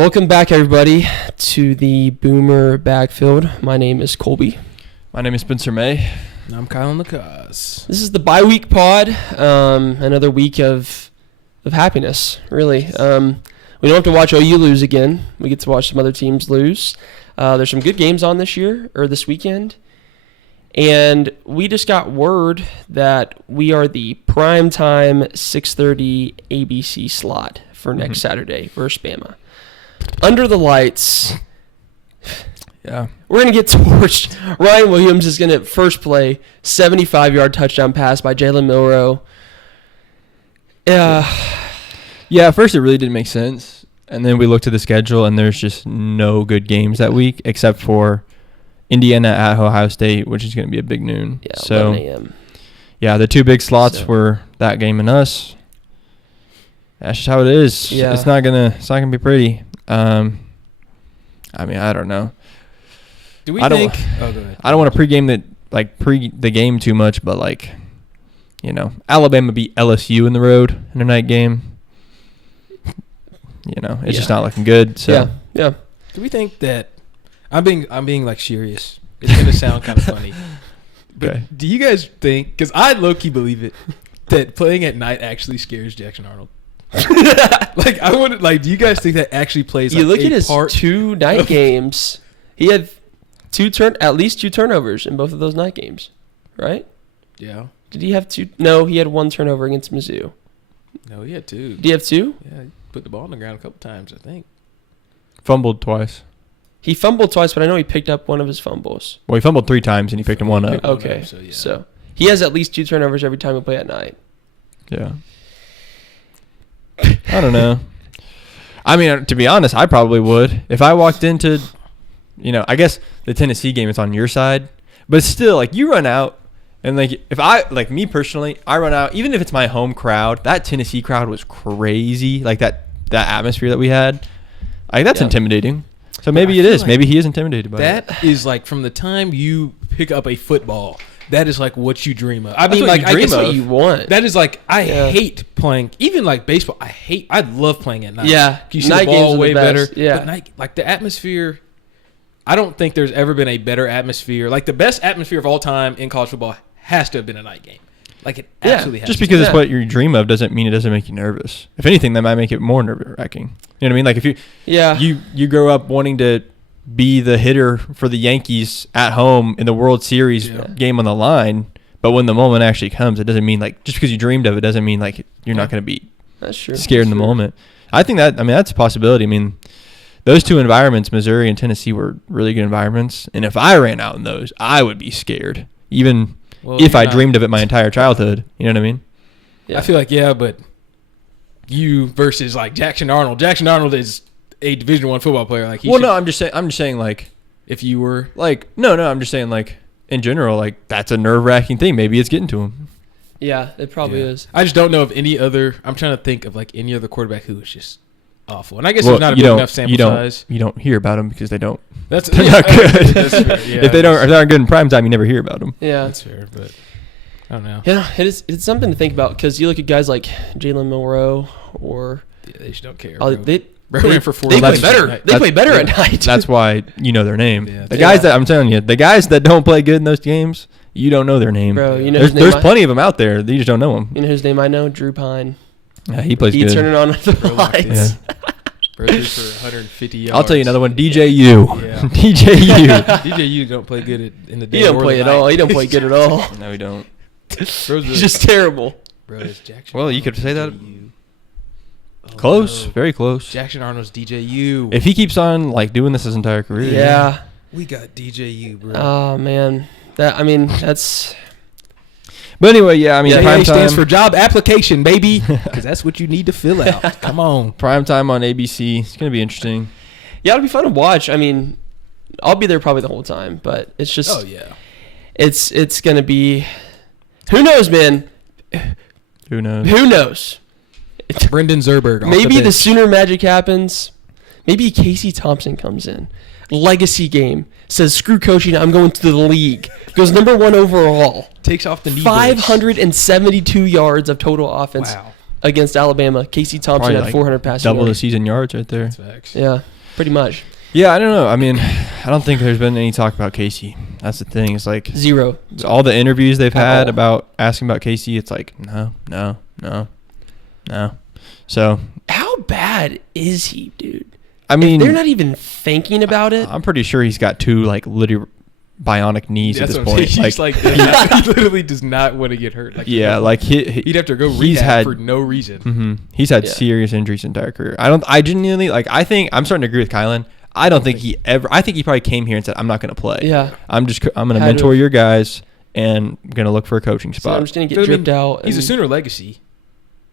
Welcome back, everybody, to the Boomer Backfield. My name is Colby. My name is Spencer May. And I'm Kylan Lacaze. This is the bye-week pod. Another week of happiness, really. We don't have to watch OU lose again. We get to watch some other teams lose. There's some good games on this weekend. And we just got word that we are the primetime 6:30 ABC slot for next Saturday versus Bama. Under the lights, Yeah. we're going to get torched. Ryan Williams is going to first play 75-yard touchdown pass by Jalen Milroe. Yeah, at first it really didn't make sense. And then we looked at the schedule, and there's just no good games that week except for Indiana at Ohio State, which is going to be a big noon. Yeah, so 11 a.m. Yeah, the two big slots were that game and us. That's just how it is. Yeah. It's not gonna be pretty. I mean, I don't know. Do we I don't- think? Oh, go ahead. I don't want to pregame the game too much, but Alabama beat LSU in the road in a night game. It's just not looking good. So Yeah. Do we think that? I'm being like serious. It's gonna sound kind of funny. But Okay. do you guys think? Because I low key believe it that playing at night actually scares Jackson Arnold. I wouldn't like. Do you guys think that actually plays? You like, look at his part? two night games. He had at least two turnovers in both of those night games, right? Yeah. Did he have two? No, he had one turnover against Mizzou. No, he had two. Did he have two? Yeah, he put the ball on the ground a couple times, I think. Fumbled twice. He fumbled twice, but I know he picked up one of his fumbles. Well, he fumbled 3 times and he picked one up. Okay, So, yeah. so he has at least two turnovers every time we play at night. Yeah. I don't know. I mean, to be honest, I probably would. If I walked into, I guess the Tennessee game is on your side. But still, you run out. And, me personally, I run out. Even if it's my home crowd, that Tennessee crowd was crazy. That atmosphere that we had. That's intimidating. So maybe it is. Maybe he is intimidated by it. That is from the time you pick up a football. That is what you dream of. I That's mean, what you I dream guess of. what You want. That is I hate playing, even baseball. I love playing at night. Yeah, you see night the games ball are the way best. better. Yeah, but night, the atmosphere. I don't think there's ever been a better atmosphere. The best atmosphere of all time in college football has to have been a night game. It absolutely has. Just to. because it's what you dream of doesn't mean it doesn't make you nervous. If anything, that might make it more nerve-wracking. You know what I mean? If you grow up wanting to be the hitter for the Yankees at home in the World Series game on the line, but when the moment actually comes, it doesn't mean just because you dreamed of it doesn't mean you're not going to be that's true. scared in the moment. I think that's a possibility. I mean, those two environments, Missouri and Tennessee, were really good environments, and if I ran out in those, I would be scared, even if I dreamed of it my entire childhood. You know what I mean? Yeah. I feel but you versus Jackson Arnold. Jackson Arnold is a Division I football player. I'm just saying if you were I'm just saying in general, that's a nerve-wracking thing. Maybe it's getting to him. Yeah, it probably is. I just don't know of any other. I'm trying to think of any other quarterback who was just awful. And I guess there's not a big enough sample size. You don't hear about them because they're That's not good. That's fair. Yeah, if they aren't good in prime time, you never hear about them. Yeah, that's fair. But I don't know. Yeah, it's something to think about because you look at guys like Jalen Milroe or They just don't care. they ran for 4 play laps better. tonight. They play better at night. That's why you know their name. Yeah, the guys that I'm telling you, the guys that don't play good in those games, you don't know their name. Bro, there's plenty of them out there. You just don't know them. You know whose name I know? Drew Pine. Yeah, he plays He good. turning on the lights. Yeah. Bro threw for 150 yards. I'll tell you another one. DJU. Yeah. DJU. DJU don't play good in the day. He don't play at all. He don't play good at all. No, he don't. He's just terrible. Bro, it's Jackson. Well, you could say that. Oh, Close, no. very close. Jackson Arnold's DJU. If he keeps on doing this his entire career. Yeah. We got DJU, bro. Oh man, that's. But anyway, prime time stands for job application, baby, because that's what you need to fill out. Come on. Prime time on ABC. It's gonna be interesting. Yeah, it'll be fun to watch. I mean, I'll be there probably the whole time, but it's just. Oh yeah. It's gonna be. Who knows, man? Who knows? Who knows? Brendan Zerberg. Maybe the sooner magic happens. Maybe Casey Thompson comes in. Legacy game. Says, screw coaching, I'm going to the league. Goes number 1 overall. takes off the knee 572 yards of total offense. Wow. against Alabama. Casey Thompson Probably had like 400 passing double the yards. season yards right there. That's facts. Yeah, pretty much. Yeah, I don't know. I mean, I don't think there's been any talk about Casey. That's the thing. It's like Zero. all the interviews they've At had all. about asking about Casey. It's like no. So How bad is he, dude? I mean, They're not even thinking about it. I'm pretty sure he's got 2 like literally bionic knees That's at this what I'm point. saying. He's like he literally does not want to get hurt. Like, yeah, like he'd have to go he's rehab had- for no reason. Mm-hmm. He's had Yeah. serious injuries his entire career. I genuinely like. I think I'm starting to agree with Kylan. I don't think he ever. I think he probably came here and said, "I'm not going to play. Yeah. I'm going to Had mentor to- your guys and going to look for a coaching So I'm spot." just gonna get But I mean, dripped out. He's a and- Sooner legacy,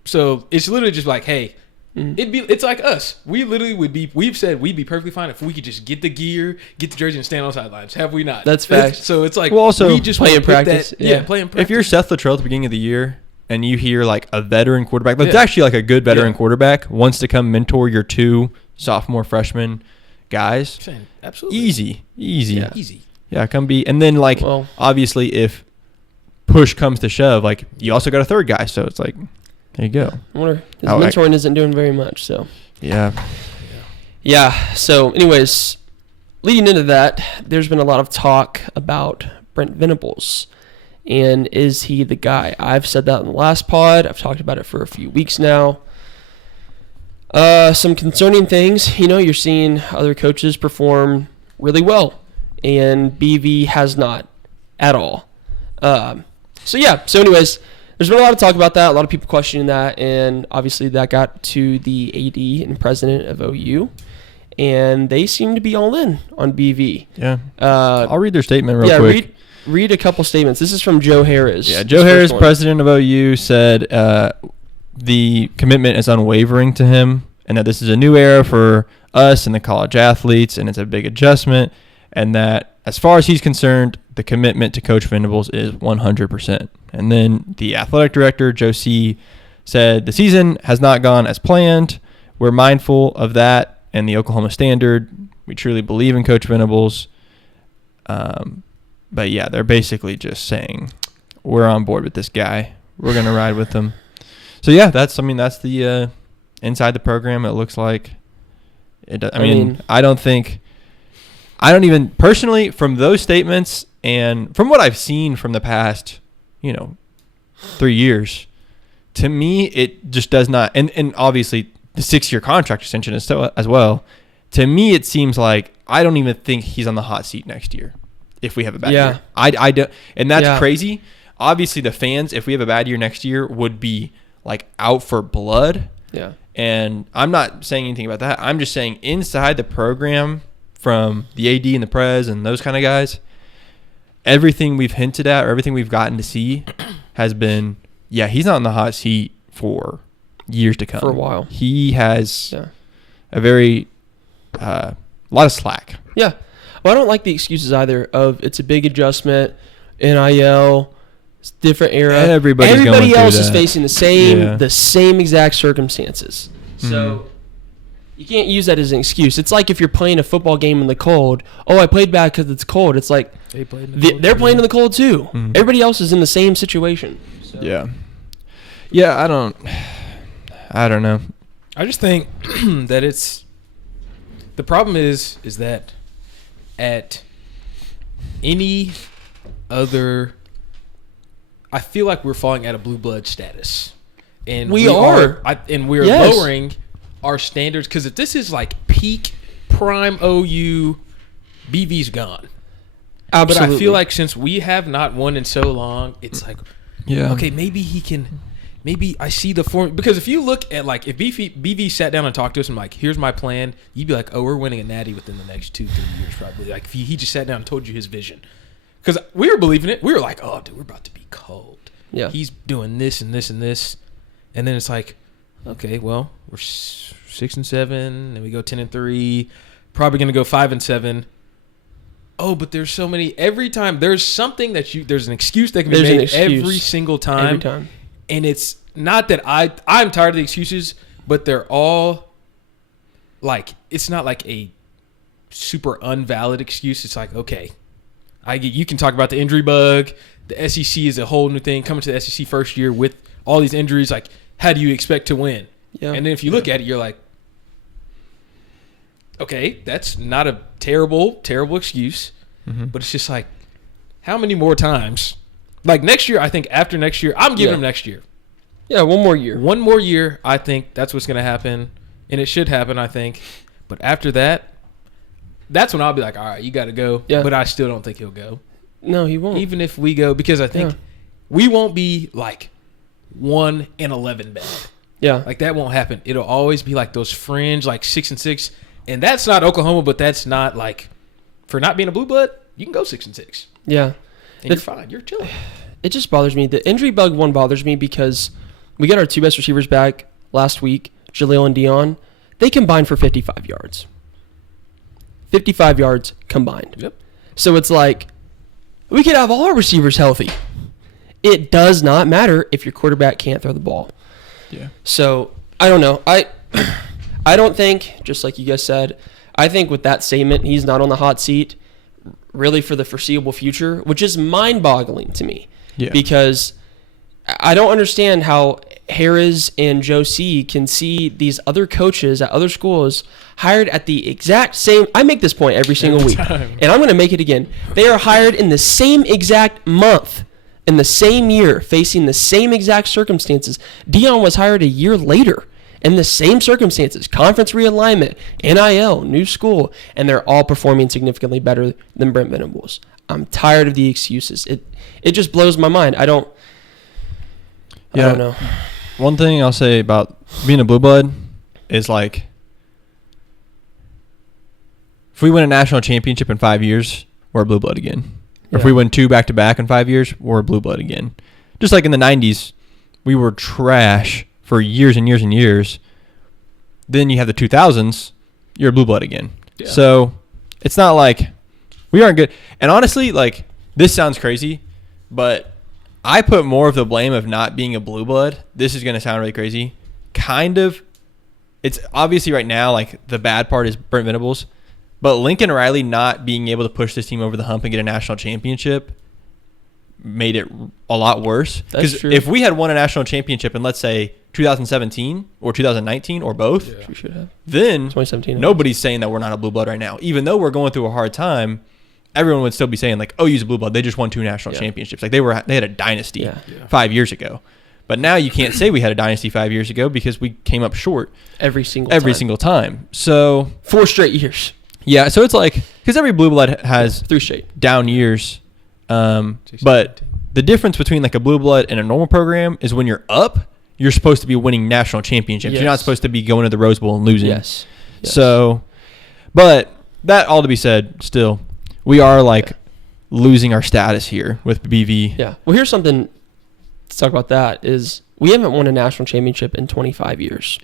so it's literally just like, hey, it's like us. We literally we've said we'd be perfectly fine if we could just get the gear, get the jersey, and stand on sidelines. Have we not? That's facts. So it's like Well, also, we just play wanna in put practice, That, yeah. play in practice. If you're Seth Luttrell at the beginning of the year and you hear like a veteran quarterback, that's Yeah. actually like a good veteran Yeah. quarterback, wants to come mentor your 2 sophomore, freshman guys, saying, absolutely easy. Yeah. easy. Yeah, come be. And then like Well- obviously if push comes to shove, like you also got a 3rd guy, so it's like there you go. I wonder. His Oh, mentoring isn't doing very much. So Yeah. yeah. So anyways, leading into that, there's been a lot of talk about Brent Venables. And is he the guy? I've said that in the last pod. I've talked about it for a few weeks now. Some concerning things. You're seeing other coaches perform really well, and BV has not at all. So anyways, there's been a lot of talk about that, a lot of people questioning that, and obviously that got to the AD and president of OU, and they seem to be all in on BV. Yeah. I'll read their statement real Yeah, quick. read a couple statements. This is from Joe Harris. Yeah, his Joe first Harris, one. president of OU, said the commitment is unwavering to him and that this is a new era for us and the college athletes and it's a big adjustment and that as far as he's concerned, the commitment to Coach Venables is 100%. And then the athletic director, Joe C., said the season has not gone as planned. We're mindful of that and the Oklahoma standard. We truly believe in Coach Venables. But yeah, they're basically just saying we're on board with this guy. We're gonna ride with him. So yeah, that's the inside the program. It looks like. I mean, I don't even personally from those statements and from what I've seen from the past, 3 years, to me it just does not. And obviously the 6-year contract extension is so as well. To me, it seems like I don't even think he's on the hot seat next year. If we have a bad year. I don't, and that's crazy. Obviously, the fans, if we have a bad year next year, would be like out for blood. Yeah. And I'm not saying anything about that. I'm just saying inside the program from the AD and the Prez and those kind of guys, everything we've hinted at or everything we've gotten to see has been, he's not in the hot seat for years to come. For a while. He has a very, lot of slack. Yeah. Well, I don't like the excuses either of it's a big adjustment, NIL, it's a different era. Everybody else is facing the Yeah. same exact circumstances. So you can't use that as an excuse. It's like if you're playing a football game in the cold. Oh, I played bad because it's cold. It's like They played in the cold, they're playing in the cold too. Mhm. Everybody else is in the same situation. So. Yeah. I don't know. I just think that the problem is that at any other, I feel like we're falling out of blue blood status, and We are. we're Yes. lowering our standards because if this is like peak prime OU, BV's gone. Absolutely. But I feel like since we have not won in so long, it's like, okay, maybe he can. Maybe I see the form because if you look at like if BV sat down and talked to us and like, here's my plan, you'd be like, oh, we're winning a natty within the next 2-3 years probably. Like if he just sat down and told you his vision, because we were believing it. We were like, oh, dude, we're about to be cold. Yeah. He's doing this and this and this, and then it's like, okay, well, we're 6-7, and we go 10-3, probably gonna go 5-7. Oh, but there's so many. Every time there's something there's an excuse that can be made every single time. Every time. And it's not that I'm tired of the excuses, but they're all like, it's not like a super unvalid excuse. It's like, okay, you can talk about the injury bug. The SEC is a whole new thing coming to the SEC first year with all these injuries. Like how do you expect to win? Yeah. And then if you look at it, you're like, okay, that's not a terrible excuse. But it's just like, how many more times? Like next year, I think after next year, I'm giving them next year. Yeah, one more year. One more year, I think that's what's going to happen. And it should happen, I think. But after that, that's when I'll be like, all right, you got to go. Yeah. But I still don't think he'll go. No, he won't. Even if we go, because I think we won't be like 1-11 bad. Yeah. Like that won't happen. It'll always be like those fringe, like 6-6. And that's not Oklahoma, but that's not like, for not being a blue blood, you can go 6-6. Yeah. And you're fine. You're chilling. It just bothers me. The injury bug one bothers me because we got our two best receivers back last week, Jaleel and Dion. They combined for 55 yards. 55 yards combined. Yep. So it's like, we could have all our receivers healthy. It does not matter if your quarterback can't throw the ball. Yeah. So, I don't know. I don't think, just like you guys said, I think with that statement, he's not on the hot seat really for the foreseeable future, which is mind-boggling to me. Yeah. Because I don't understand how Harris and Joe C can see these other coaches at other schools hired at the exact same. I make this point every single week, and I'm going to make it again. They are hired in the same exact month, in the same year, facing the same exact circumstances. Dion was hired a year later in the same circumstances, conference realignment, NIL, new school, and they're all performing significantly better than Brent Venables. I'm tired of the excuses. It just blows my mind. I don't know. One thing I'll say about being a blue blood is like, if we win a national championship in 5 years, we're a blue blood again. Or if we win 2 back-to-back in 5 years, we're a blue blood again. Just like in the 90s, we were trash for years and years and years. Then you have the 2000s, you're a blue blood again. Yeah. So it's not like we aren't good. And honestly, like, this sounds crazy, but I put more of the blame of not being a blue blood. This is going to sound really crazy. Kind of. It's obviously right now, like, the bad part is Brent Venables. But Lincoln Riley not being able to push this team over the hump and get a national championship made it a lot worse. That's true. If we had won a national championship in, let's say, 2017 or 2019 or both, we should have. Then 2017. Nobody's saying that we're not a blue blood right now. Even though we're going through a hard time, everyone would still be saying, like, oh, use a blue blood. They just won 2 national championships. Like, they had a dynasty 5 years ago. But now you can't say we had a dynasty 5 years ago because we came up short every single time. So 4 straight years. Yeah, so it's like, because every blue blood has 3 straight down years. But the difference between like a blue blood and a normal program is when you're up, you're supposed to be winning national championships. Yes. You're not supposed to be going to the Rose Bowl and losing. Yes. So, but that all to be said, still, we are like losing our status here with BV. Yeah. Well, here's something to talk about that is we haven't won a national championship in 25 years.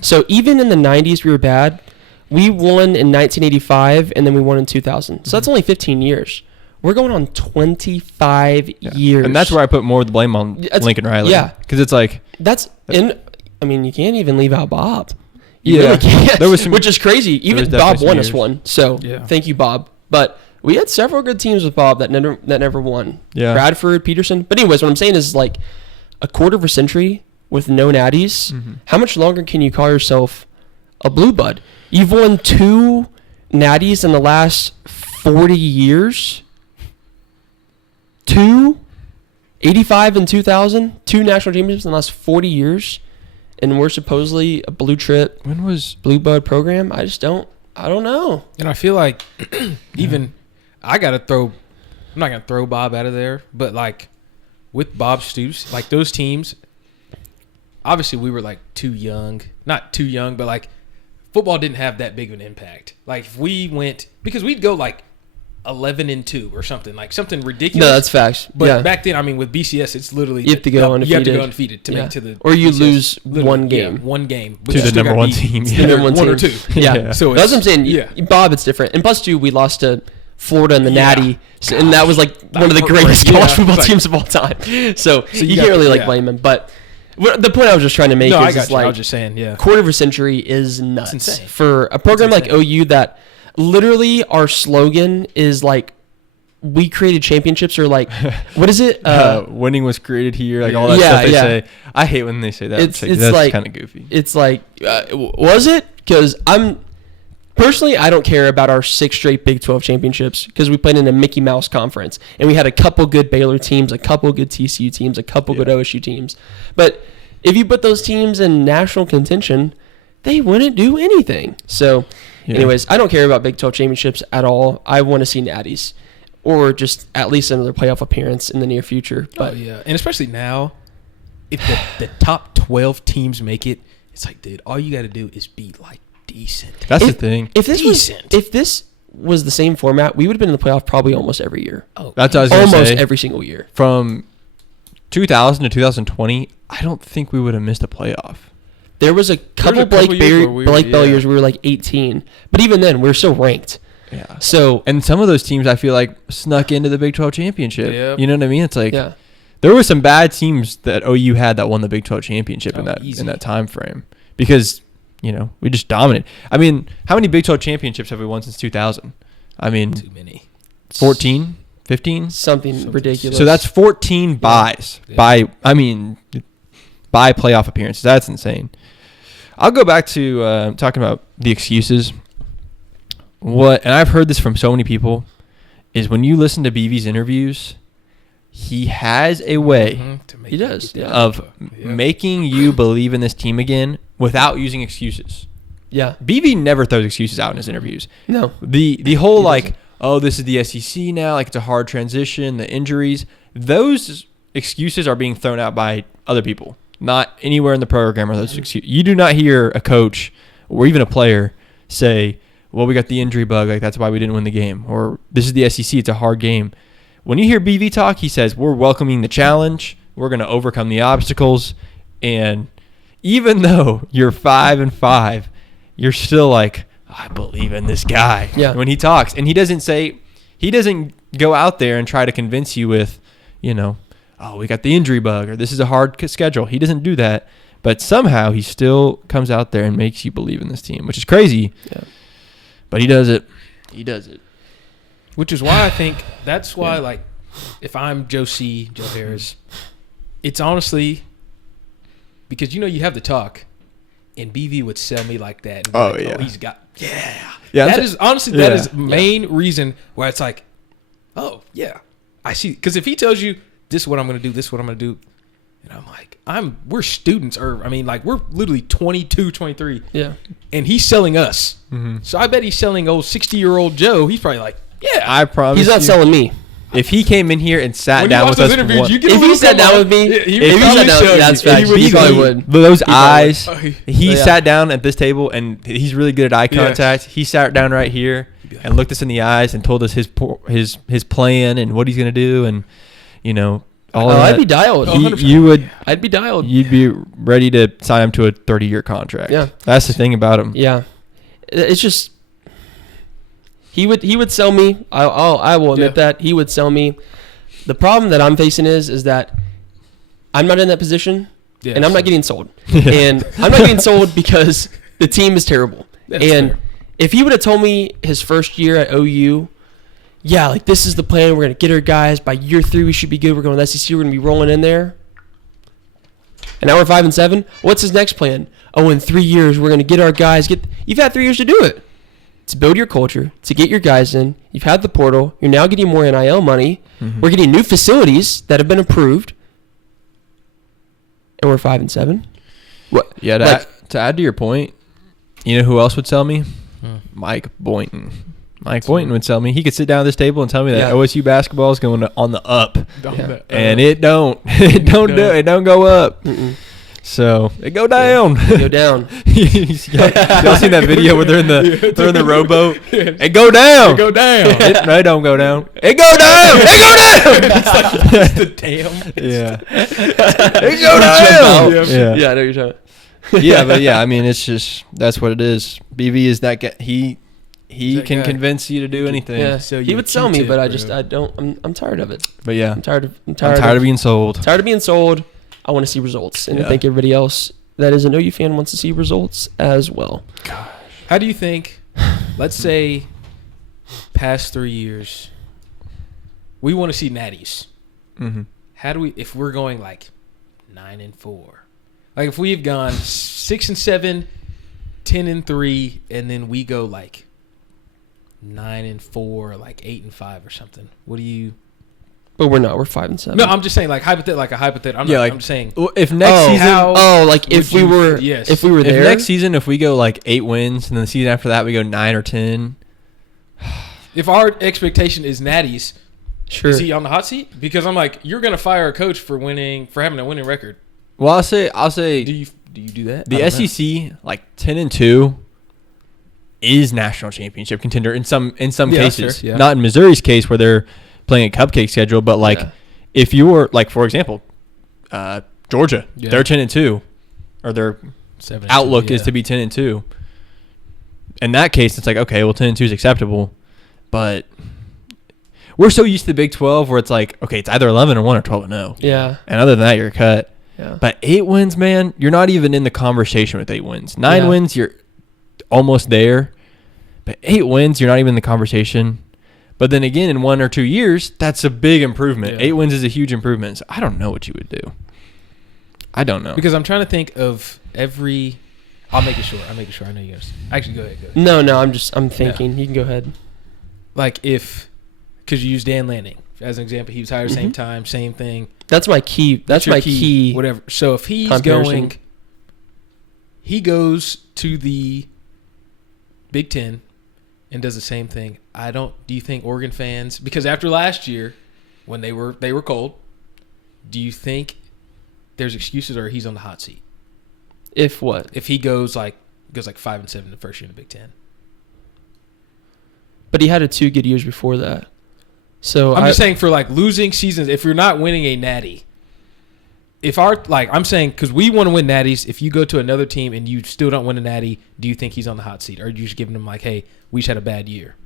So even in the 90s, we were bad. We won in 1985, and then we won in 2000. So that's only 15 years. We're going on 25 years. And that's where I put more of the blame on Lincoln Riley. Yeah. Because it's like... I mean, you can't even leave out Bob. You really can't, there was some, which is crazy. Even Bob won us one. So thank you, Bob. But we had several good teams with Bob that never won. Yeah. Bradford, Peterson. But anyways, what I'm saying is like a quarter of a century with no natties. Mm-hmm. How much longer can you call yourself a blue blood? You've won 2 natties in the last 40 years. 2, 85 and 2000, 2 national championships in the last 40 years, and we're supposedly a blue blood program. I don't know. And I feel like even I'm not gonna throw Bob out of there, but like with Bob Stoops, like those teams, obviously we were like not too young, but like football didn't have that big of an impact. Like if we went, because we'd go like 11-2 or something, like something ridiculous. No, that's facts. But back then, I mean, with BCS, it's literally you have to go undefeated. You have to go undefeated to make to the or you BCS. lose one game. Yeah, one game to the number one team. The number one or 2. Yeah. So that's what I'm saying. Yeah. Bob, it's different. And plus 2, we lost to Florida in the Natty, and that was like one of the greatest college football teams of all time. So you can't really blame him. But the point I was just trying to make is like, I was just saying, quarter of a century is nuts for a program like OU that literally our slogan is like, we created championships, or like, what is it? Winning was created here, like all that stuff they say. I hate when they say that. It's that's like kind of goofy. It's like, was it? Because personally, I don't care about our 6 straight Big 12 championships, because we played in a Mickey Mouse conference, and we had a couple good Baylor teams, a couple good TCU teams, a couple good OSU teams. But if you put those teams in national contention, they wouldn't do anything. So, anyways, I don't care about Big 12 championships at all. I want to see natties, or just at least another playoff appearance in the near future. But and especially now, if the top 12 teams make it, it's like, dude, all you got to do is be like decent. That's the thing. If this was the same format, we would have been in the playoff probably almost every year. Oh, that's what I was gonna almost say. Every single year. From 2000 to 2020, I don't think we would have missed a playoff. There was a couple Blake Bell years we were like 18, but even then we were still ranked. Yeah. So, and some of those teams I feel like snuck into the Big 12 championship. Yep. You know what I mean? It's like there were some bad teams that OU had that won the Big 12 championship in that time frame, because we just dominated. I mean, how many Big 12 championships have we won since 2000? I mean, too many. 14, 15, something ridiculous. So that's 14 buys by playoff appearances. That's insane. I'll go back to talking about the excuses. And I've heard this from so many people, is when you listen to BV's interviews, he has a way of making you believe in this team again without using excuses. Yeah. BV never throws excuses out in his interviews. No. The whole like, oh, this is the SEC now, like it's a hard transition, the injuries, those excuses are being thrown out by other people. Not anywhere in the program are those excuses. You do not hear a coach or even a player say, well, we got the injury bug, like that's why we didn't win the game. Or this is the SEC, it's a hard game. When you hear BV talk, he says, we're welcoming the challenge, we're going to overcome the obstacles. And even though you're 5-5, you're still like, I believe in this guy when he talks. And he doesn't go out there and try to convince you with, oh, we got the injury bug, or this is a hard schedule. He doesn't do that. But somehow he still comes out there and makes you believe in this team, which is crazy. Yeah. But he does it. Which is why I think that's why, like, if I'm Joe Harris, it's honestly because, you have the talk, and BV would sell me like that. And he's got, that is honestly, that is main reason why it's like, oh, yeah, I see. Because if he tells you, this is what I'm going to do, this is what I'm going to do, and I'm like, we're students, we're literally 22, 23. Yeah. And he's selling us. Mm-hmm. So I bet he's selling old 60-year-old Joe. He's probably like, yeah. I promise he's not selling me. If he came in here and sat down with us, if he sat down with me, that's fact. He probably would. Those eyes, he sat down at this table, and he's really good at eye contact. He sat down right here and looked us in the eyes and told us his plan and what he's going to do, and I'd be dialed. I'd be dialed. You'd be ready to sign him to a 30-year contract. Yeah, that's the thing about him. Yeah, it's just he would sell me. I will admit that he would sell me. The problem that I'm facing is that I'm not in that position, and I'm not getting sold. And I'm not getting sold because the team is terrible. That's fair. If he would have told me his first year at OU, like this is the plan, we're going to get our guys, by year 3 we should be good, we're going to SEC, we're going to be rolling in there. And now we're 5-7. What's his next plan? Oh, in 3 years we're going to get our guys. You've had 3 years to do it. To build your culture, to get your guys in. You've had the portal. You're now getting more NIL money. Mm-hmm. We're getting new facilities that have been approved. And we're 5-7. What? Yeah, to add to your point, you know who else would sell me? Mike Boynton. Boynton would sell me. He could sit down at this table and tell me that OSU basketball is going on the up, and it don't. It don't go up. Mm-mm. So it go down. Go down. Y'all seen that video where they're in the rowboat? It go down. It go down. It don't go down. It go down. It go down. It's like the damn. Yeah. It go down. Yeah, I know you're talking. I mean, it's just that's what it is. BV is that guy. He can convince you to do anything. Yeah, so he would sell me, but I'm tired of it. But yeah, I'm tired of being sold. Tired of being sold. I want to see results, and I think everybody else that is an OU fan wants to see results as well. Gosh. How do you think? Let's say past 3 years, we want to see natties. Mm-hmm. How do we, if we're going like 9-4, like if we've gone 6-7, 10-3, and then we go like 9-4, like 8-5 or something. What do you? But we're not. We're 5-7. No, I'm just saying like hypothetical. I'm saying if next season, like if we were, yes. if we were there. if next season, if we go like 8 wins, and then the season after that we go 9 or 10. If our expectation is natties, Sure. is he on the hot seat? Because I'm like, you're gonna fire a coach for having a winning record. Well, I'll say Do you do that? the SEC like 10-2 is national championship contender in some cases. Fair, yeah. Not in Missouri's case where they're playing a cupcake schedule, but like if you were like, for example, Georgia, they're 10-2, or their 7-2, outlook is to be 10-2. In that case, it's like, okay, well, 10-2 is acceptable, but we're so used to the Big 12 where it's like, okay, it's either 11-1 or 12-0. Yeah. And other than that, you're cut. Yeah. But 8 wins, man, you're not even in the conversation with 8 wins. 9 wins, you're almost there. But 8 wins, you're not even in the conversation. But then again, in 1 or 2 years, that's a big improvement. Yeah. 8 wins is a huge improvement. So I don't know what you would do. I don't know. Because I'm trying to think of every. I'll make it short. I know you guys. Actually, go ahead. No, I'm thinking. Yeah. You can go ahead. Like because you use Dan Lanning as an example. He was hired same time, same thing. That's my key. That's my key. Whatever. So if he's comparison. he goes to the Big Ten and does the same thing. Do you think Oregon fans, because after last year when they were cold, do you think there's excuses or he's on the hot seat? If what? If he goes like 5-7 the first year in the Big Ten. But he had 2 good years before that. So I'm just saying for like losing seasons, if you're not winning a natty, I'm saying because we want to win natties, if you go to another team and you still don't win a natty, do you think he's on the hot seat? Or are you just giving him like, hey, we just had a bad year?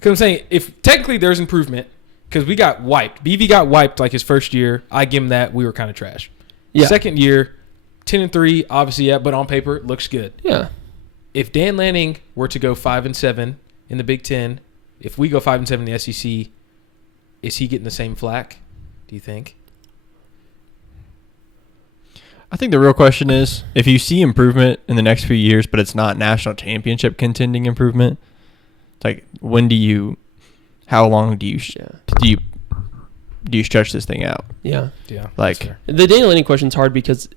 Because I'm saying if technically there's improvement, because we got wiped. BV got wiped like his first year. I give him that. We were kind of trash. Yeah. Second year, 10-3, obviously, yeah, but on paper, it looks good. Yeah. If Dan Lanning were to go 5-7 in the Big Ten, if we go 5-7 in the SEC, is he getting the same flack, do you think? I think the real question is, if you see improvement in the next few years, but it's not national championship contending improvement, it's like, how long do you stretch this thing out? Yeah. Yeah. Like the Daniel Lanning question's hard because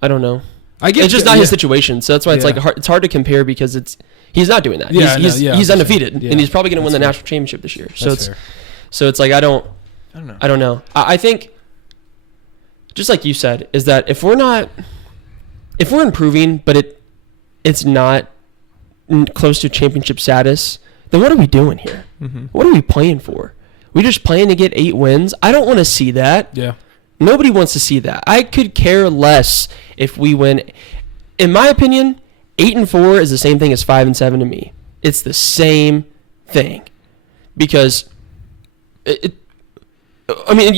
I don't know. I guess it's just not his situation, so that's why it's like it's hard to compare because he's not doing that. Yeah, he's undefeated, yeah. and he's probably going to win the fair. national championship this year. That's So it's like I don't know. I think just like you said is that if we're improving, but it's not close to championship status, then what are we doing here? Mm-hmm. What are we playing for? We're just playing to get 8 wins. I don't want to see that. Yeah. Nobody wants to see that. I could care less if we win. In my opinion, 8-4 is the same thing as 5-7 to me. It's the same thing because you're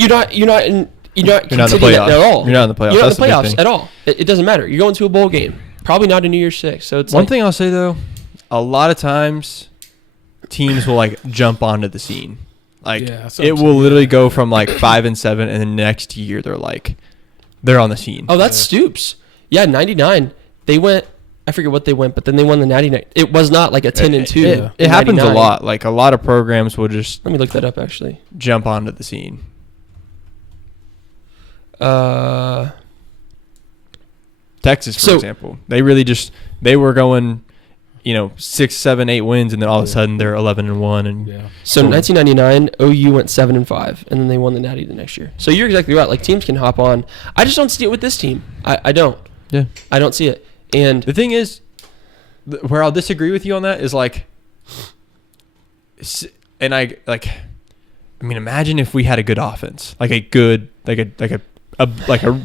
not in the playoffs at all. You're not in the playoffs. You're not in That's the the big playoffs thing. at all. It doesn't matter. You're going to a bowl game. Probably not a New Year's Six. So it's one thing I'll say though, a lot of times teams will like jump onto the scene. Like it will literally go from like 5-7, and the next year they're on the scene. Oh, that's Stoops. Yeah, 99. They went. I forget what they went, but then they won the 99. It was not like a 10-2. It happens a lot. Like a lot of programs will just let me look that up actually. Jump onto the scene. Texas, for example, they were going, 6, 7, 8 wins, and then all of a sudden they're 11-1, and So in 1999, OU went 7-5, and then they won the Natty the next year. So you're exactly right. Like teams can hop on. I just don't see it with this team. I don't. Yeah, I don't see it. And the thing is, where I'll disagree with you on that is like, and imagine if we had a good offense, like a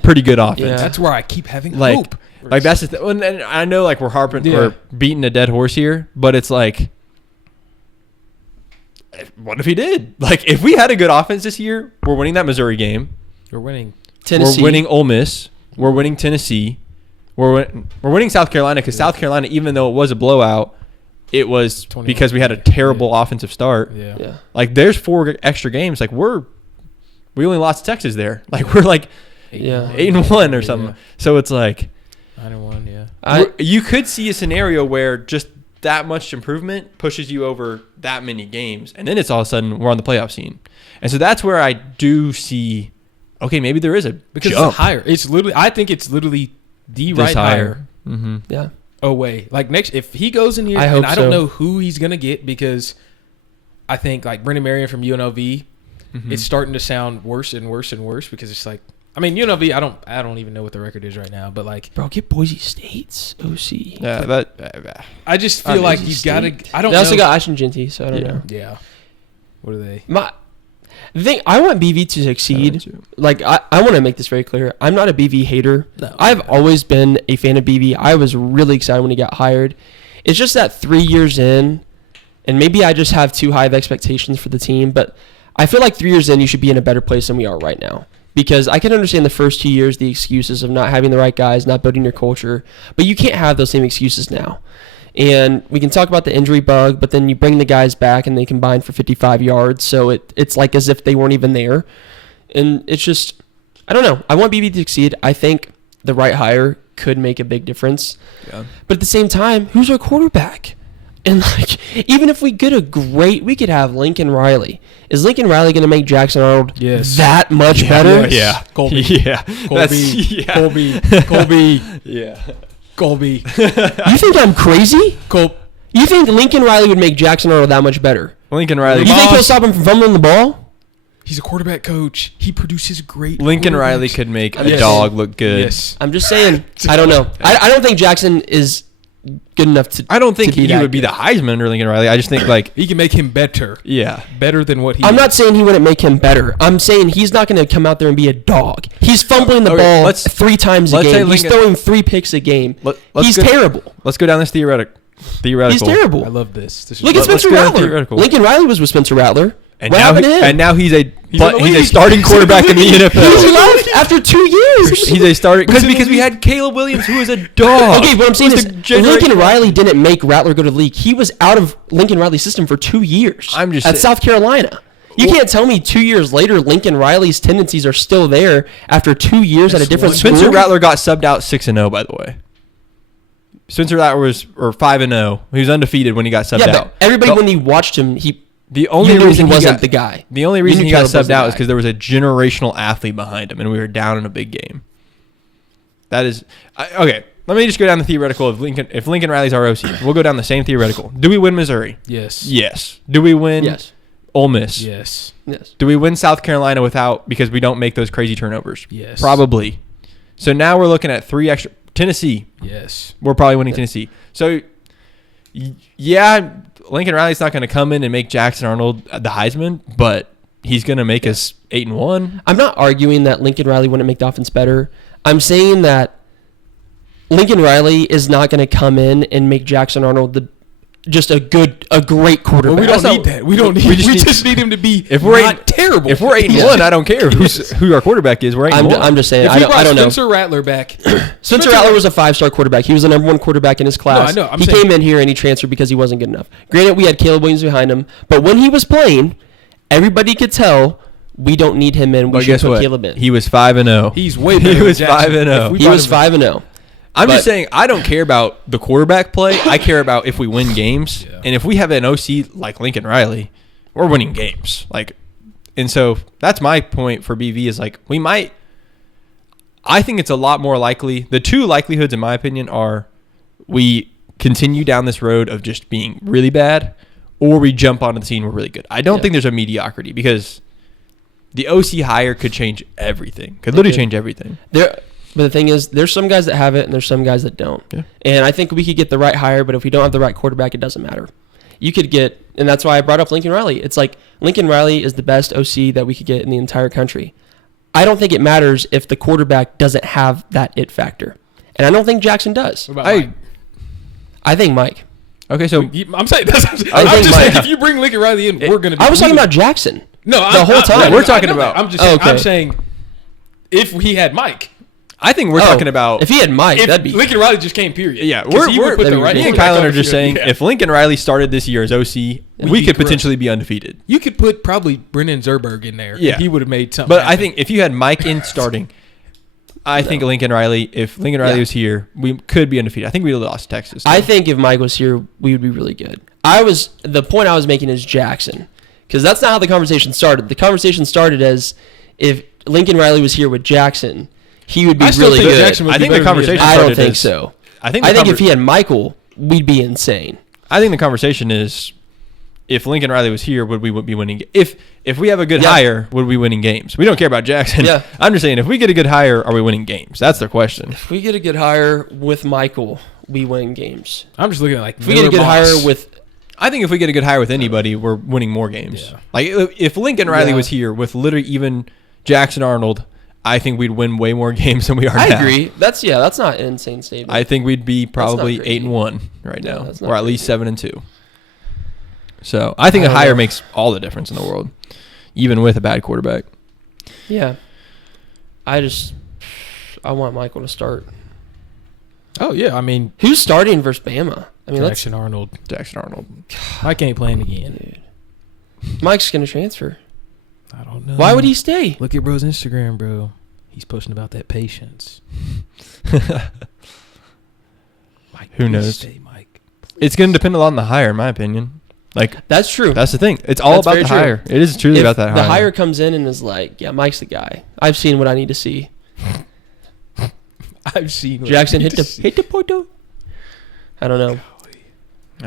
pretty good offense. Yeah. That's where I keep having hope. Like that's the thing. And I know like we're beating a dead horse here, but it's like, what if he did? Like if we had a good offense this year, we're winning that Missouri game. We're winning Tennessee. We're winning Ole Miss. We're winning Tennessee. We're winning South Carolina because South Carolina, even though it was a blowout, it was 21. because we had a terrible offensive start. Yeah. Like, there's 4 extra games. Like, we only lost to Texas there. Like, we're like 8-1 or something. Yeah. So it's like 9-1. Yeah. you could see a scenario where just that much improvement pushes you over that many games, and then it's all of a sudden we're on the playoff scene. And so that's where I do see, okay, maybe there is a because jump it's higher. It's literally, I think it's literally the right higher. Mm-hmm. Yeah. Away. Like next, if he goes in here, I and hope I don't so. know who he's gonna get, because I think like Brendan Marion from UNLV, it's starting to sound worse and worse and worse, because it's like, I mean, UNLV, I don't even know what the record is right now, but like, Bro, get Boise State's OC. Yeah, I just feel like he's got to. I don't. They also know. got Ashton Genty, so I don't know. Yeah. What are they? The thing, I want BV to succeed. Like, I want to make this very clear. I'm not a BV hater. No. I've always been a fan of BV. I was really excited when he got hired. It's just that 3 years in, and maybe I just have too high of expectations for the team, but I feel like 3 years in, you should be in a better place than we are right now. Because I can understand the first 2 years, the excuses of not having the right guys, not building your culture, but you can't have those same excuses now. And we can talk about the injury bug, but then you bring the guys back and they combine for 55 yards, so it's like as if they weren't even there. And it's just, I don't know. I want BB to succeed. I think the right hire could make a big difference. Yeah. But at the same time, who's our quarterback? And like, even if we get we could have Lincoln Riley. Is Lincoln Riley going to make Jackson Arnold that much better? Yeah. Colby. Yeah. Colby. Yeah. Colby. You think I'm crazy? You think Lincoln Riley would make Jackson Arnold that much better? Lincoln Riley. You think he'll stop him from fumbling the ball? He's a quarterback coach. He produces great. Lincoln Riley could make a Yes. dog look good. Yes. I'm just saying. I don't know. I don't think Jackson is good enough to. I don't think to be he that would be good. the Heisman or Lincoln Riley. I just think like He can make him better. yeah. Better than what he. I'm not saying he wouldn't make him better. I'm saying he's not going to come out there and be a dog. He's fumbling the Okay, ball let's- 3 times a let's say game. He's Lincoln- throwing 3 picks a game. Let's He's go- terrible. Let's go down this theoretical. He's terrible. I love this. This is Look at let's Spencer go down Rattler. theoretical. Lincoln Riley was with Spencer Rattler. And What now, happened to him? and now he's a in the league. starting quarterback in the He's NFL. left after 2 years. He's a starting because we had Caleb Williams, who is a dog. Okay, what I'm saying Who's is the generation- Lincoln Riley didn't make Rattler go to the league. He was out of Lincoln Riley's system for 2 years. I'm just at saying- South Carolina. You can't tell me 2 years later Lincoln Riley's tendencies are still there after 2 years at a different school. Spencer Rattler got subbed out 6-0, by the way. Spencer Rattler was 5-0. He was undefeated when he got subbed Yeah, out. but everybody But when he watched him, the only you knew reason he wasn't got, the guy. The only You reason knew he got Caleb wasn't subbed the out is guy. because there was a generational athlete behind him, and we were down in a big game. That is okay. Let me just go down the theoretical of Lincoln. If Lincoln Riley's our OC, we'll go down the same theoretical. Do we win Missouri? Yes. Yes. Do we win Yes. Ole Miss? Yes. Yes. Do we win South Carolina because we don't make those crazy turnovers? Yes. Probably. So now we're looking at 3 extra. Tennessee. Yes. We're probably winning Tennessee. So, yeah, Lincoln Riley's not going to come in and make Jackson Arnold the Heisman, but he's going to make us 8-1. I'm not arguing that Lincoln Riley wouldn't make the offense better. I'm saying that Lincoln Riley is not going to come in and make Jackson Arnold a great quarterback. Well, we don't need that. We don't need. We just need him to be If we're not terrible. If we're 8-1, I don't care who our quarterback is. We're 8-1. I'm just saying. If I we don't brought know. Spencer Rattler back. Spencer Rattler was a 5-star quarterback. He was the number 1 quarterback in his class. No, I know. I'm he saying- came in here and he transferred because he wasn't good enough. Granted, we had Caleb Williams behind him, but when he was playing, everybody could tell we don't need him in. We But should guess put what? Caleb in. He was 5-0. He's way better. He was than Jackson. 5-0. If we He brought was him back- 5-0. I'm But- just saying, I don't care about the quarterback play. I care about if we win games. Yeah. And if we have an OC like Lincoln Riley, we're winning games. And so that's my point for BV is we might. I think it's a lot more likely. The 2 likelihoods, in my opinion, are we continue down this road of just being really bad, or we jump onto the scene and we're really good. I don't think there's a mediocrity because the OC hire could change everything. Could literally change everything. But the thing is, there's some guys that have it and there's some guys that don't. Yeah. And I think we could get the right hire, but if we don't have the right quarterback, it doesn't matter. You could get, and that's why I brought up Lincoln Riley. It's like Lincoln Riley is the best OC that we could get in the entire country. I don't think it matters if the quarterback doesn't have that it factor. And I don't think Jackson does. What about Mike? I think Mike. Okay, so I'm saying that's. I'm think just saying Mike- if you bring Lincoln Riley in, we're gonna. I was talking about Jackson. No, the whole time. We're talking about- I'm just saying. Okay. I'm saying if he had Mike. I think we're talking about if he had Mike, that'd be Lincoln Riley just came. Period. Yeah, Me and Kylan are just saying if Lincoln Riley started this year as OC, we could potentially be undefeated. You could put probably Brennan Zerberg in there. Yeah, he would have made something. But happen. I think if you had Mike in starting, I think Lincoln Riley. If Lincoln Riley was here, we could be undefeated. I think we lost Texas. I think if Mike was here, we would be really good. The point I was making is Jackson, because that's not how the conversation started. The conversation started as if Lincoln Riley was here with Jackson, he would be really good. I think the conversation. I don't think so. I think if he had Michael, we'd be insane. I think the conversation is, if Lincoln Riley was here, would we be winning? If we have a good hire, would we winning games? We don't care about Jackson. Yeah. I'm just saying, if we get a good hire, are we winning games? That's the question. If we get a good hire with Michael, we win games. I'm just looking at if we get a good hire with. I think if we get a good hire with anybody, we're winning more games. Yeah. Like if Lincoln Riley was here with literally even Jackson Arnold, I think we'd win way more games than we are now. I agree. That's not an insane statement. I think we'd be probably 8-1 right now, or at least 7-2. So I think a hire makes all the difference in the world, even with a bad quarterback. Yeah. I want Michael to start. Oh yeah, I mean, who's starting versus Bama? I mean, Jackson Arnold. Mike ain't playing again. Dude. Mike's gonna transfer. I don't know. Why would he stay? Look at bro's Instagram, bro. He's posting about that patience. Mike, who knows? Stay, Mike. It's going to depend a lot on the hire, in my opinion. Like that's true. That's the thing. It's all about the hire. It is truly about that hire. The hire comes in and is like, yeah, Mike's the guy. I've seen what I need to see. I've seen Jackson hit the portal. I don't know.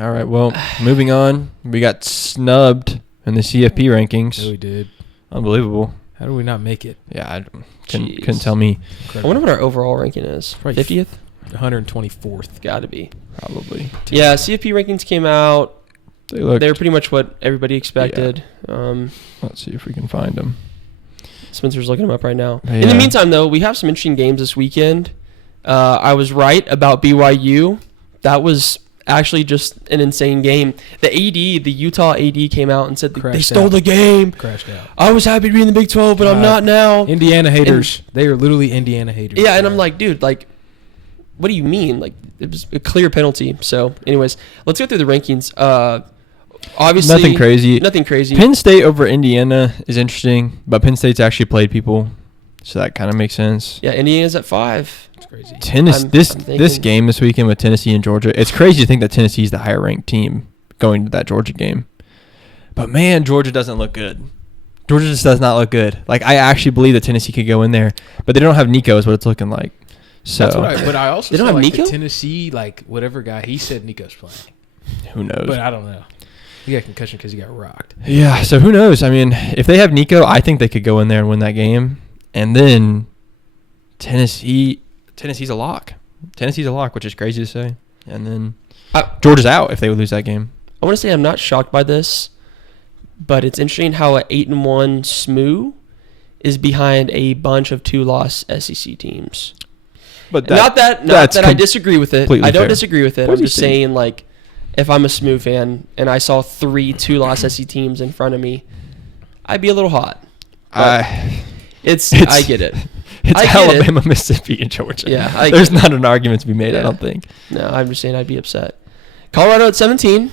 All right. Well, moving on. We got snubbed in the CFP rankings. Yeah, we did. Unbelievable. How do we not make it? Yeah, couldn't tell me. Incredible. I wonder what our overall ranking is. 50th? 124th. Got to be. Probably. Yeah, CFP rankings came out. They're pretty much what everybody expected. Yeah. Let's see if we can find them. Spencer's looking them up right now. Yeah. In the meantime, though, we have some interesting games this weekend. I was right about BYU. That was actually just an insane game. The Utah AD came out and said they stole the game. Crashed out. I was happy to be in the Big 12, but I'm not now. Indiana haters. They are literally Indiana haters. Yeah, and I'm like, dude, like, what do you mean? Like, it was a clear penalty. So, anyways, let's go through the rankings. Obviously, Nothing crazy. Penn State over Indiana is interesting, but Penn State's actually played people, so that kind of makes sense. Yeah, Indiana's at 5. It's crazy. This game this weekend with Tennessee and Georgia, it's crazy to think that Tennessee's the higher ranked team going to that Georgia game. But man, Georgia doesn't look good. Georgia just does not look good. Like, I actually believe that Tennessee could go in there, but they don't have Nico is what it's looking like. So but I also they don't have Nico? The Tennessee, like, whatever guy, he said Nico's playing. Who knows? But I don't know. He got concussion because he got rocked. Yeah, so who knows? I mean, if they have Nico, I think they could go in there and win that game. And then Tennessee's a lock. Tennessee's a lock, which is crazy to say. And then Georgia's out if they would lose that game. I want to say I'm not shocked by this, but it's interesting how an 8-1 SMU is behind a bunch of 2-loss SEC teams. But not that I disagree with it. I don't disagree with it. I'm just saying, like, if I'm a SMU fan and I saw 3 2-loss SEC teams in front of me, I'd be a little hot. I get it. It's Alabama, Mississippi, and Georgia. Yeah, there's not an argument to be made. Yeah. I don't think. No, I'm just saying I'd be upset. Colorado at 17.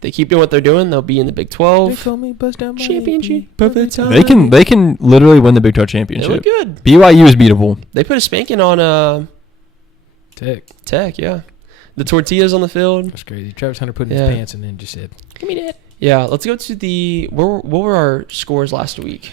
They keep doing what they're doing. They'll be in the Big 12 they call me bust down championship. Perfect time. They can literally win the Big 12 championship. They look good. BYU is beatable. They put a spanking on Tech, yeah. The tortillas on the field. That's crazy. Travis Hunter put in his pants and then just said, "Give me that." Yeah, let's go to what were our scores last week?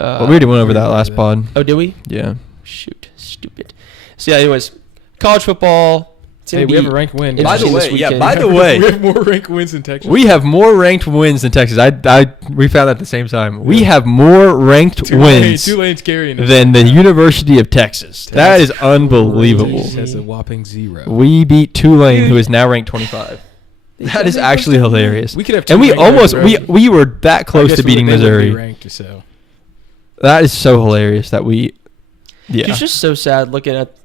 We already went over that last pod. Oh, did we? Yeah. Shoot, stupid. So yeah, anyways, college football. Hey, we have a ranked win. By the way, we have more ranked wins than Texas. We have more ranked wins than Texas. We found that at the same time. We have more ranked wins Tulane's carrying than the University of Texas. That is unbelievable. That's a whopping 0. We beat Tulane, who is now ranked 25. That is actually hilarious. We could have, and we were that close to beating Missouri. Ranked, so. That is so hilarious that we. Yeah, it's just so sad looking at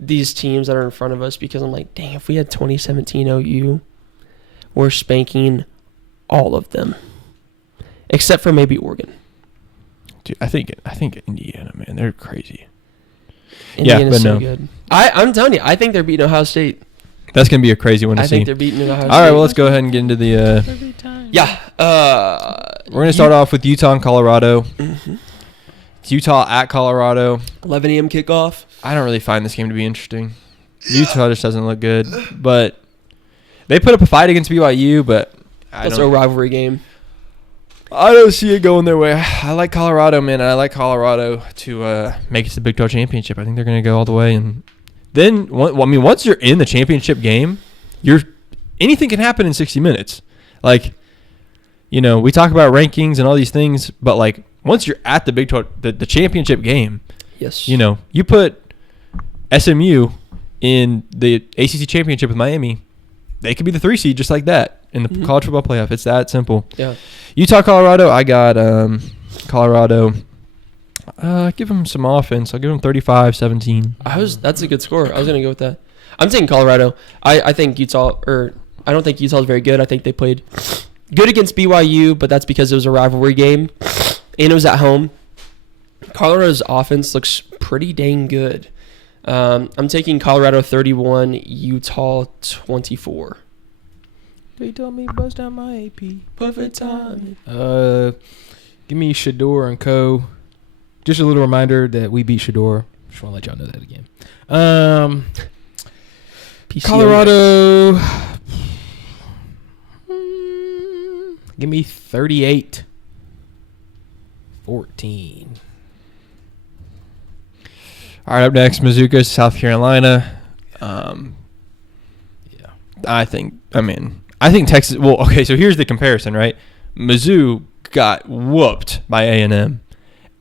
these teams that are in front of us because I'm like, dang, if we had 2017 OU, we're spanking all of them, except for maybe Oregon. Dude, I think Indiana, man, they're crazy. Indiana's so good. I'm telling you, I think they're beating Ohio State. That's going to be a crazy one to see. I think they're beating Ohio State. All right, well, let's go ahead and get into the... Yeah. We're going to start off with Utah and Colorado. Mm-hmm. It's Utah at Colorado. 11 a.m. kickoff. I don't really find this game to be interesting. Utah just doesn't look good. But they put up a fight against BYU, but... That's a rivalry game. I don't see it going their way. I like Colorado, man. And I like Colorado to make it to the Big 12 championship. I think they're going to go all the way. And then, once you're in the championship game, anything can happen in 60 minutes. Like, we talk about rankings and all these things, but like once you're at the Big 12, the championship game, yes, you put SMU in the ACC championship with Miami, they could be the 3 seed just like that in the college football playoff. It's that simple. Yeah. Utah, Colorado. I got Colorado. Give them some offense. I'll give them 35-17. That's a good score. I was gonna go with that. I'm taking Colorado. I think Utah, I don't think Utah's very good. I think they played good against BYU, but that's because it was a rivalry game and it was at home. Colorado's offense looks pretty dang good. I'm taking Colorado 31, Utah 24. They told me bust down my AP. Perfect time. Give me Shador and Co. Just a little reminder that we beat Shador. Just want to let y'all know that again. Colorado. Give me 38. 14. All right, up next, Mizzou goes to South Carolina. I think Texas. Well, okay, so here's the comparison, right? Mizzou got whooped by A&M.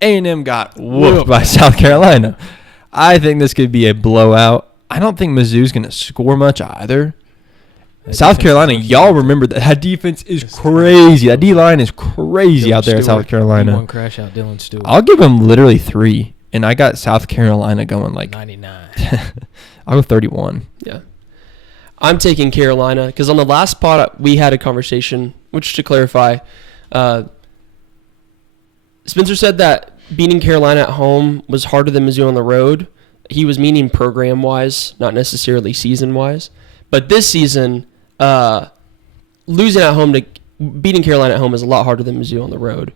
A&M got whooped by South Carolina. I think this could be a blowout. I don't think Mizzou's going to score much either. South Carolina, y'all remember that defense is crazy. That D-line is crazy out there at South Carolina. One crash out Dylan Stewart. I'll give them literally 3, and I got South Carolina going like 99. I'll go 31. Yeah. I'm taking Carolina because on the last pod we had a conversation, which to clarify, Spencer said that beating Carolina at home was harder than Mizzou on the road. He was meaning program-wise, not necessarily season-wise. But this season, beating Carolina at home is a lot harder than Mizzou on the road.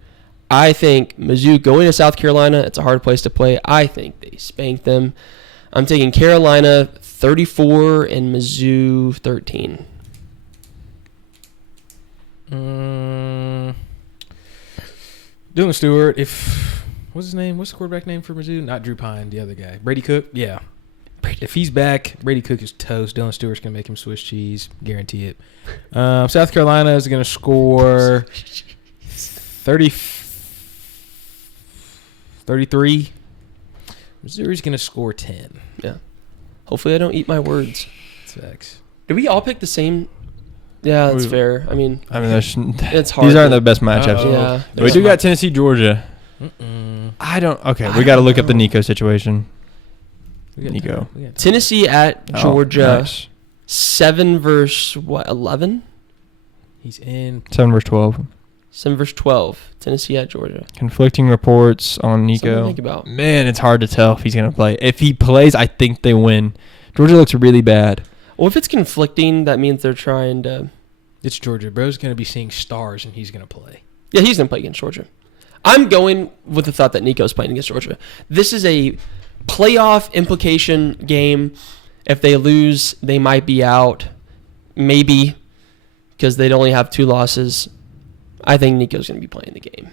I think Mizzou going to South Carolina, it's a hard place to play. I think they spanked them. I'm taking Carolina 34 and Mizzou 13. Dylan Stewart, what's his name? What's the quarterback name for Mizzou? Not Drew Pine, the other guy. Brady Cook? Yeah. If he's back, Brady Cook is toast. Dylan Stewart's going to make him Swiss cheese. Guarantee it. South Carolina is going to score 33. Missouri's going to score 10. Yeah. Hopefully I don't eat my words. That's facts. Did we all pick the same? Yeah, that's fair. I mean, it's hard. These aren't the best matchups. Yeah. We do got Tennessee, Georgia. Okay, we got to look up the Nico situation. Nico. Tennessee at Georgia. Nice. 7 versus 11? He's in 7 versus 12. 7 versus 12. Tennessee at Georgia. Conflicting reports on Nico. Something to think about. Man, it's hard to tell if he's going to play. If he plays, I think they win. Georgia looks really bad. Well, if it's conflicting, that means they're trying to... It's Georgia. Bro's going to be seeing stars, and he's going to play. Yeah, he's going to play against Georgia. I'm going with the thought that Nico's playing against Georgia. This is a playoff implication game. If they lose, they might be out. Maybe, because they'd only have 2 losses. I think Nico's going to be playing the game.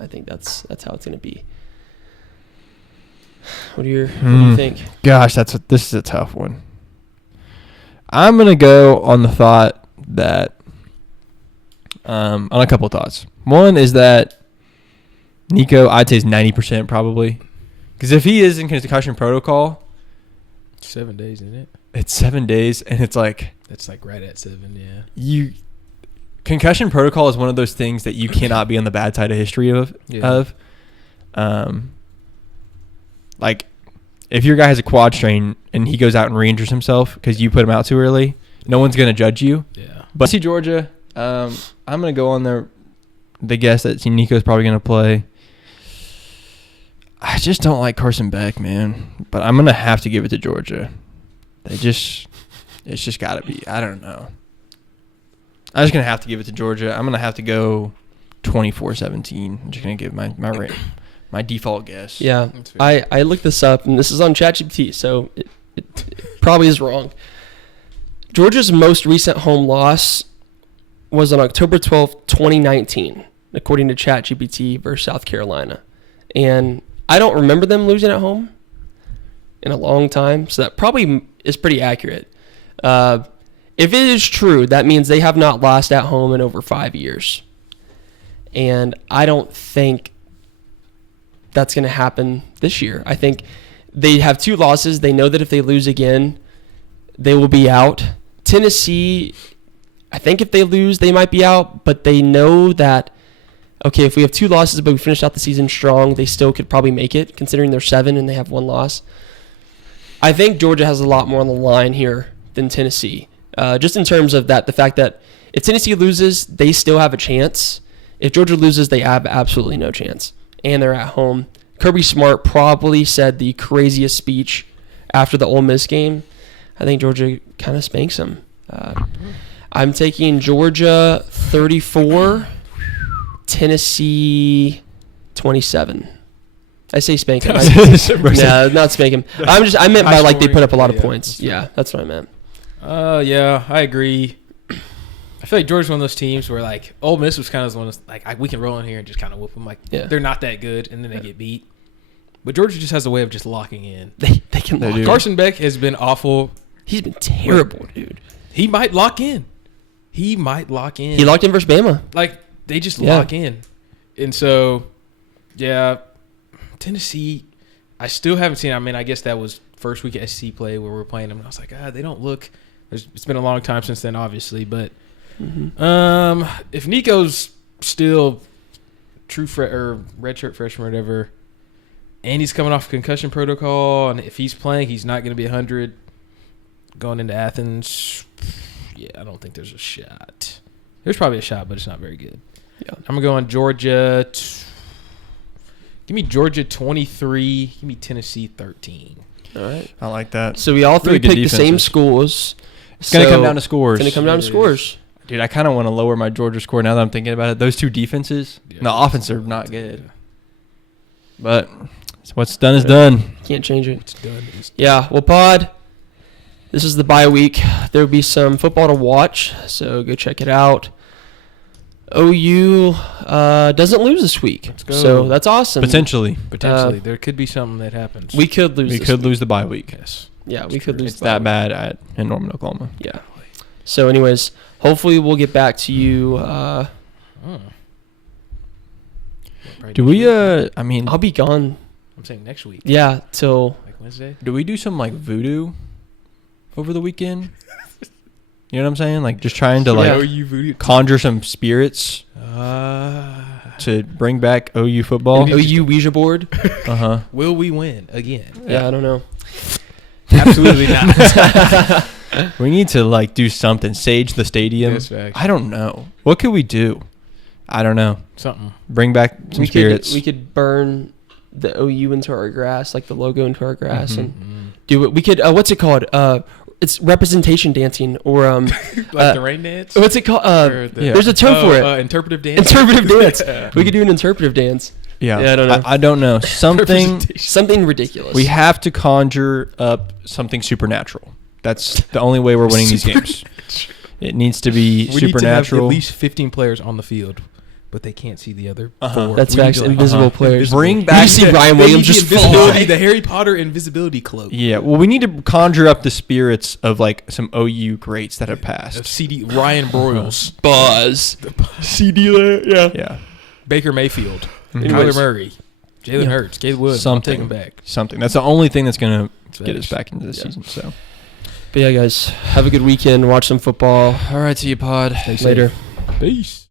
I think that's how it's going to be. What do you think? Gosh, this is a tough one. I'm going to go on the thought that on a couple of thoughts. One is that Nico, I'd say, is 90% probably. Because if he is in concussion protocol... 7 days, isn't it? It's 7 days, and it's like... That's like right at 7, yeah. Concussion protocol is one of those things that you cannot be on the bad side of history of. Like, if your guy has a quad strain and he goes out and re-injures himself because you put him out too early, no one's going to judge you. Yeah. But see Georgia, I'm going to go on the guess that Nico's probably going to play. I just don't like Carson Beck, man. But I'm gonna have to give it to Georgia. It's just got to be. I don't know. I'm just gonna have to give it to Georgia. I'm gonna have to go 24-17. I'm just gonna give my default guess. Yeah, I looked this up, and this is on ChatGPT, so it probably is wrong. Georgia's most recent home loss was on October 12th, 2019, according to ChatGPT versus South Carolina. And I don't remember them losing at home in a long time, so that probably is pretty accurate. If it is true, that means they have not lost at home in over 5 years. And I don't think that's going to happen this year. I think they have 2 losses. They know that if they lose again, they will be out. Tennessee, I think if they lose, they might be out, but they know that, okay, if we have 2 losses but we finish out the season strong, they still could probably make it, considering they're 7 and they have 1 loss. I think Georgia has a lot more on the line here than Tennessee, just in terms of the fact that if Tennessee loses, they still have a chance. If Georgia loses, they have absolutely no chance, and they're at home. Kirby Smart probably said the craziest speech after the Ole Miss game. I think Georgia kind of spanks them. I'm taking Georgia 34, Tennessee 27. I say spank them. No, not spank them. I meant by like they put up a lot of points. Yeah, that's what I meant. Yeah, I agree. I feel like Georgia's one of those teams where like Ole Miss was kind of one of those, like we can roll in here and just kind of whoop them. Like they're not that good, and then they get beat. But Georgia just has a way of just locking in. They can lock in. Carson Beck has been awful. He's been terrible, dude. He might lock in. He locked in versus Bama. Like, they just lock in. And so, yeah, Tennessee, I still haven't seen. I mean, I guess that was first week of SEC play where we're playing them. And I was like, they don't look. It's been a long time since then, obviously. But if Nico's still true or redshirt freshman or whatever, and he's coming off concussion protocol, and if he's playing, he's not going to be 100 going into Athens. Yeah, I don't think there's a shot. There's probably a shot, but it's not very good. Yeah, I'm going to go on Georgia. Give me Georgia 23. Give me Tennessee 13. All right. I like that. So we all 3 picked the same schools. It's going to come down to scores. It's going to come down to scores. Dude, I kind of want to lower my Georgia score now that I'm thinking about it. Those 2 defenses, the offense are not good. But what's done is done. Can't change it. What's done is done. Yeah, well, Pod, this is the bye week. There will be some football to watch, so go check it out. OU doesn't lose this week, so that's awesome. Potentially. There could be something that happens. We could lose. We could lose the bye week. Yes. Yeah, we could lose. It's that bad in Norman, Oklahoma. Yeah. So, anyways, hopefully we'll get back to you. Do we? I mean, I'll be gone. I'm saying next week. Yeah, till like Wednesday. Do we do some like voodoo over the weekend? You know what I'm saying? Like just trying to conjure some spirits to bring back OU football. OU Ouija board. Will we win again? Yeah, I don't know. Absolutely not. We need to like do something. Sage the stadium. Yes, I don't know. What could we do? I don't know. Something. Bring back some spirits. We could burn the OU into our grass, like the logo into our grass, and do it. We could. What's it called? It's representation dancing, or like the rain dance. What's it called? There's a term for it. Interpretive dance. Interpretive dance. We could do an interpretive dance. Yeah, I don't know. I don't know. Something ridiculous. We have to conjure up something supernatural. That's the only way we're winning these games. It needs to be supernatural. We need to have at least 15 players on the field, but they can't see the other 4. That's facts. Invisible players. Bring back. You see Ryan Williams just invisibility, the Harry Potter invisibility cloak. Yeah. Well, we need to conjure up the spirits of like some OU greats that have passed. CD Ryan Broyles, Buzz, CD. Yeah. Baker Mayfield, Kyler Murray, Jalen Hurts, Caleb Woods. Something. Take him back. Something. That's the only thing that's gonna get us back into the season. So. But yeah, guys, have a good weekend. Watch some football. All right, see you, Pod. Later. Peace.